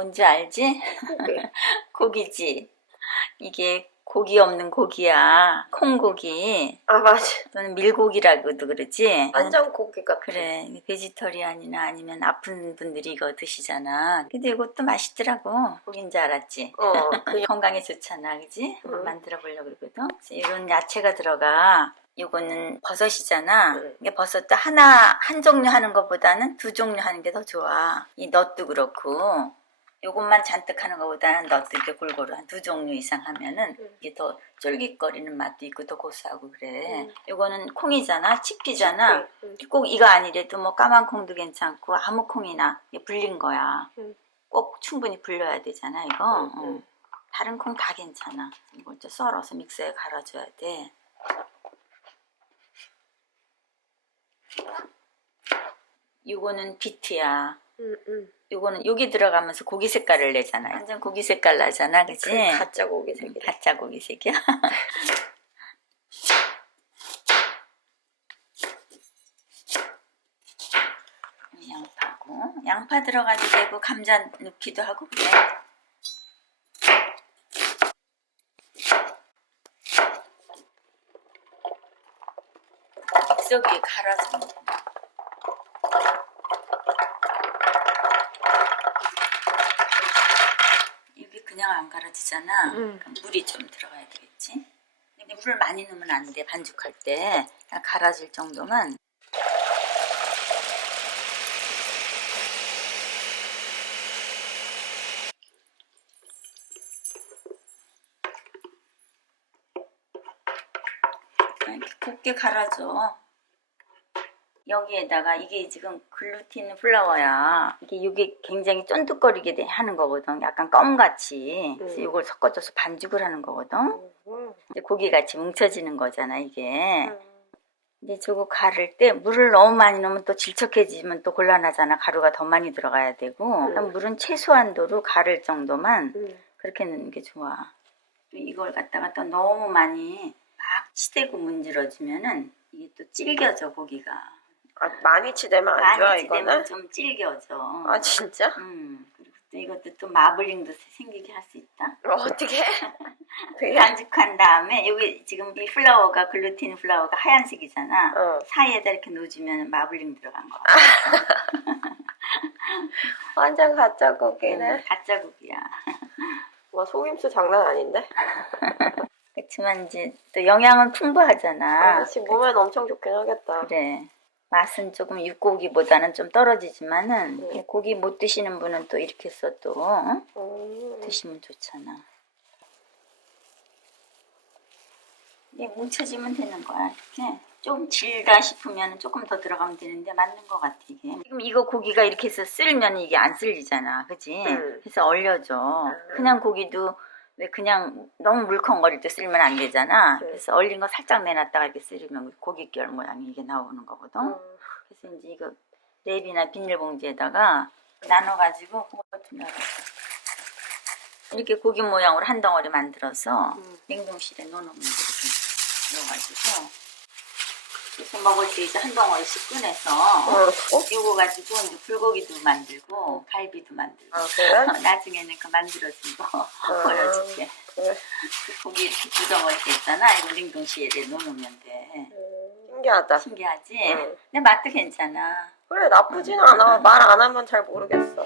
뭔지 알지? 고기. 고기지. 이게 고기 없는 고기야. 콩고기. 아 맞아. 또는 밀고기라고도 그러지. 완전 고기 같아. 그래. 베지터리안이나 아니면 아픈 분들이 이거 드시잖아. 근데 이것도 맛있더라고. 고기인 줄 알았지. 어 그냥 건강에 좋잖아, 그지? 음. 만들어 보려고 그러거든. 이런 야채가 들어가. 요거는 버섯이잖아. 음. 이게 버섯도 하나 한 종류 하는 것보다는 두 종류 하는 게 더 좋아. 이 넛도 그렇고. 요것만 잔뜩 하는 것보다는 넛도 이렇게 골고루 한 두 종류 이상 하면은 음. 이게 더 쫄깃거리는 맛도 있고 더 고소하고 그래. 음. 요거는 콩이잖아, 치피잖아. 음. 꼭 이거 아니래도 뭐 까만 콩도 괜찮고 아무 콩이나 불린 거야. 음. 꼭 충분히 불려야 되잖아 이거. 음, 음. 어. 다른 콩 다 괜찮아. 이걸 좀 썰어서 믹서에 갈아줘야 돼. 요거는 비트야. 음, 음. 요거는 여기 들어가면서 고기 색깔을 내잖아. 완전 고기 색깔 나잖아, 그치? 그 가짜 고기 색이래. 가짜 고기 색이야. 양파고 양파 들어가도 되고 감자 넣기도 하고 그래. 믹서기에 갈아서 그냥 안 갈아지잖아. 음. 그럼 물이 좀 들어가야 되겠지. 근데 물을 많이 넣으면 안 돼. 반죽할 때 갈아질 정도만. 이렇게 곱게 갈아줘. 여기에다가 이게 지금 글루틴 플라워야. 이게 이게 굉장히 쫀득거리게 돼- 하는 거거든. 약간 껌같이. 그래서 음. 이걸 섞어줘서 반죽을 하는 거거든. 음. 이제 고기같이 뭉쳐지는 거잖아, 이게. 음. 근데 저거 갈을 때 물을 너무 많이 넣으면 또 질척해지면 또 곤란하잖아. 가루가 더 많이 들어가야 되고. 그러니까 물은 최소한도로 갈을 정도만 음. 그렇게 넣는 게 좋아. 또 이걸 갖다가 또 너무 많이 막 치대고 문질러주면은 이게 또 질겨져, 고기가. 아, 많이 치대면 안 좋아 많이 이거는? 좀 질겨져. 아 진짜? 음. 그리고 또 이것도 또 마블링도 생기게 할 수 있다. 어, 어떻게? 되게 반죽한 다음에 여기 지금 이 플라워가 글루틴 플라워가 하얀색이잖아. 어. 사이에다 이렇게 넣어주면 마블링 들어간 거. 완전 가짜 고기네. 음, 가짜 고기야. 와 속임수 장난 아닌데? 그렇지만 이제 또 영양은 풍부하잖아. 아, 지 몸엔 엄청 좋긴 하겠다. 그래. 맛은 조금 육고기보다는 좀 떨어지지만은 음. 이 고기 못 드시는 분은 또 이렇게 해서 또 어? 음. 드시면 좋잖아. 이게 뭉쳐지면 되는 거야. 이렇게 좀 질다 싶으면 조금 더 들어가면 되는데 맞는 것 같아 이게. 지금 이거 고기가 이렇게 해서 쓸면 이게 안 쓸리잖아, 그지? 음. 그래서 얼려져. 그냥 고기도 왜 그냥 너무 물컹거릴 때 쓸면 안 되잖아. 네. 그래서 얼린 거 살짝 내놨다가 이렇게 쓸면 고깃결 모양이 이게 나오는 거거든. 음. 그래서 이제 이거 랩이나 비닐봉지에다가 나눠가지고. 이렇게 고기 모양으로 한 덩어리 만들어서 음. 냉동실에 넣어놓으면 돼. 이렇게 넣어가지고 그래서 먹을 때 이제 한 덩어리씩 꺼내서 어. 어? 이거 가지고 이제 불고기도 만들고 갈비도 만들고 아 그래? 나중에는 그 만들어진 거 아, 보여줄게. 그래. 그 고기 이렇게 두 덩어리 있잖아. 이거 냉동실에 넣어놓으면 돼. 음, 신기하다. 신기하지? 응. 근데 맛도 괜찮아. 그래 나쁘진 않아. 말 안 하면 잘 모르겠어.